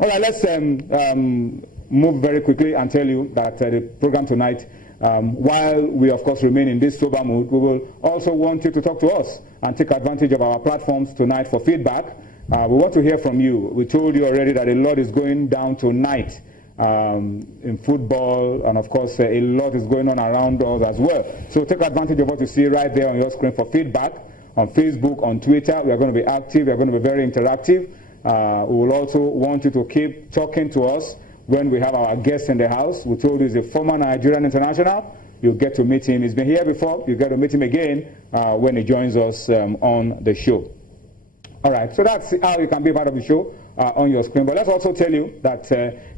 All right, let's move very quickly and tell you that the program tonight, while we of course remain in this sober mood, we will also want you to talk to us and take advantage of our platforms tonight for feedback. We want to hear from you. We told you already that a lot is going down tonight in football, and of course a lot is going on around us as well. So take advantage of what you see right there on your screen for feedback. On Facebook, on Twitter, we are going to be active, we are going to be very interactive. We will also want you to keep talking to us when we have our guests in the house. We told you he's a former Nigerian international. You'll get to meet him. He's been here before. You get to meet him again when he joins us on the show. All right, so that's how you can be part of the show on your screen. But let's also tell you that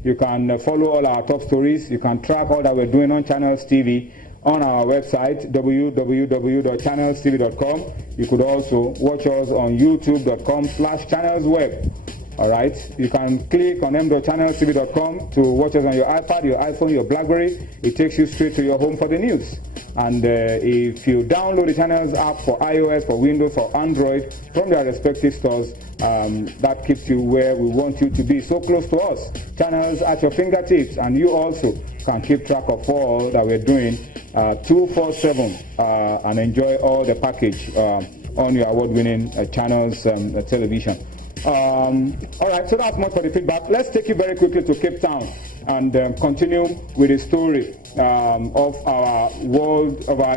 you can follow all our top stories. You can track all that we're doing on Channels TV on our website, www.channelstv.com. You could also watch us on youtube.com/channelsweb. All right, you can click on m.channelstv.com to watch us on your iPad, your iPhone, your BlackBerry. It takes you straight to your home for the news. And if you download the Channels app for iOS, for Windows, for Android from their respective stores, that keeps you where we want you to be, so close to us. Channels at your fingertips, and you also can keep track of all that we're doing 247 and enjoy all the package on your award-winning Channels television. All right, so that's much for the feedback. Let's take you very quickly to Cape Town and continue with the story of our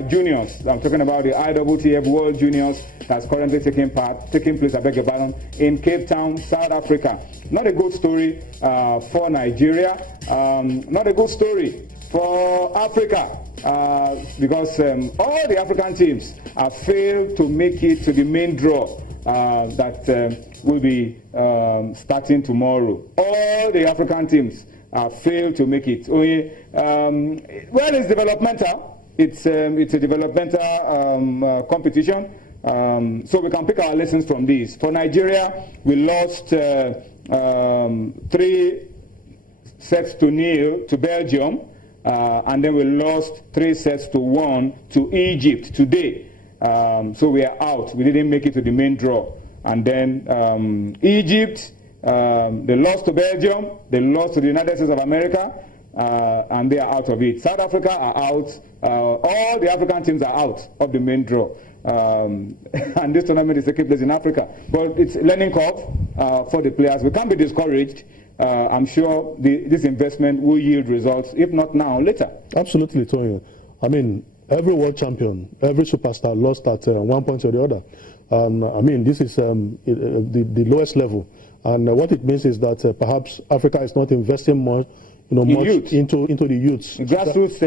juniors. I'm talking about the ITTF World Juniors that's currently taking place, I beg your pardon, in Cape Town, South Africa. Not a good story for Nigeria, not a good story for Africa, because all the African teams have failed to make it to the main draw that will be starting tomorrow. All the African teams failed to make it. Well, it's developmental. It's a developmental competition. So we can pick our lessons from this. For Nigeria, we lost 3-0 to Belgium, and then we lost 3-1 to Egypt today. So we are out. We didn't make it to the main draw. And then Egypt, they lost to Belgium, they lost to the United States of America, and they are out of it. South Africa are out. All the African teams are out of the main draw. And this tournament is taking place in Africa. But it's a learning curve for the players. We can't be discouraged. I'm sure this investment will yield results, if not now, later. Absolutely, Tony. I mean, every world champion, every superstar lost at one point or the other. I mean, this is the lowest level. And what it means is that perhaps Africa is not investing much into the youths, grassroots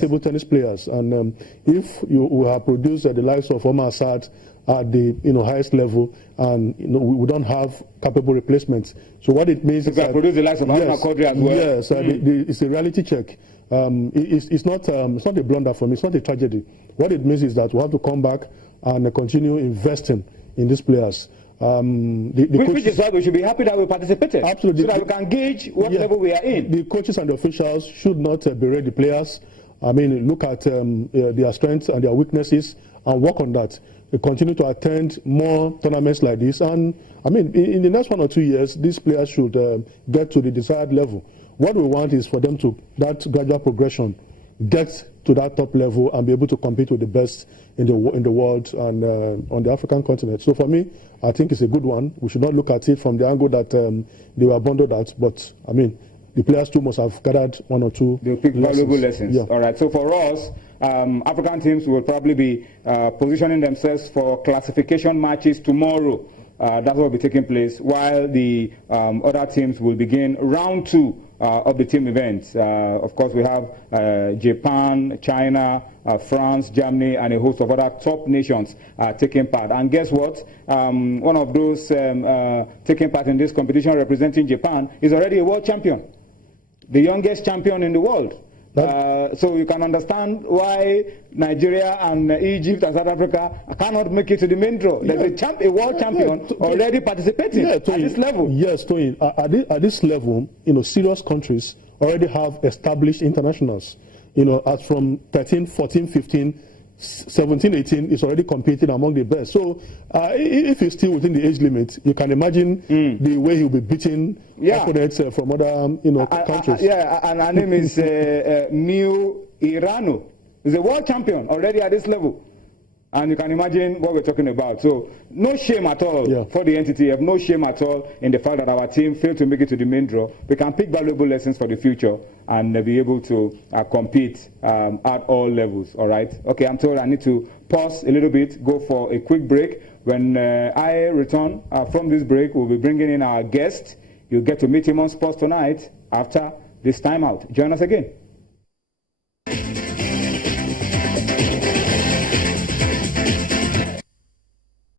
table tennis players. And if you have produced the likes of Omar Assad at the highest level, and we don't have capable replacements. So what it means is that produce the likes of Ahmad Kodri as well. Yes, it's a reality check. It's not a blunder for me. It's not a tragedy. What it means is that we have to come back and continue investing in these players. Which is why we should be happy that we participated. Absolutely. So that we can gauge what level we are in. The coaches and the officials should not berate the players. I mean, look at their strengths and their weaknesses and work on that. We continue to attend more tournaments like this. And, I mean, in the next 1 or 2 years, these players should get to the desired level. What we want is for them to, that gradual progression, get to that top level and be able to compete with the best in the world and on the African continent. So for me, I think it's a good one. We should not look at it from the angle that they were bundled at. But, I mean, the players too must have gathered 1 or 2 They'll pick valuable lessons. Yeah. All right. So for us, African teams will probably be positioning themselves for classification matches tomorrow. That's what will be taking place, while the other teams will begin round 2 of the team events. Of course, we have Japan, China, France, Germany, and a host of other top nations taking part. And guess what? One of those taking part in this competition representing Japan is already a world champion, the youngest champion in the world. So you can understand why Nigeria and Egypt and South Africa cannot make it to the main draw. There's a world champion already participating at this level. Yes, Tony. At this level, serious countries already have established internationals. As from 13, 14, 15, 17, 18 is already competing among the best. So if he's still within the age limit, you can imagine the way he'll be beating opponents from other countries. And her name is Miu Irano. He's a world champion already at this level. And you can imagine what we're talking about. So no shame at all for the ITTF, no shame at all in the fact that our team failed to make it to the main draw. We can pick valuable lessons for the future and be able to compete at all levels, all right? Okay, I'm told I need to pause a little bit, go for a quick break. When I return from this break, we'll be bringing in our guest. You'll get to meet him on Sports Tonight after this timeout. Join us again.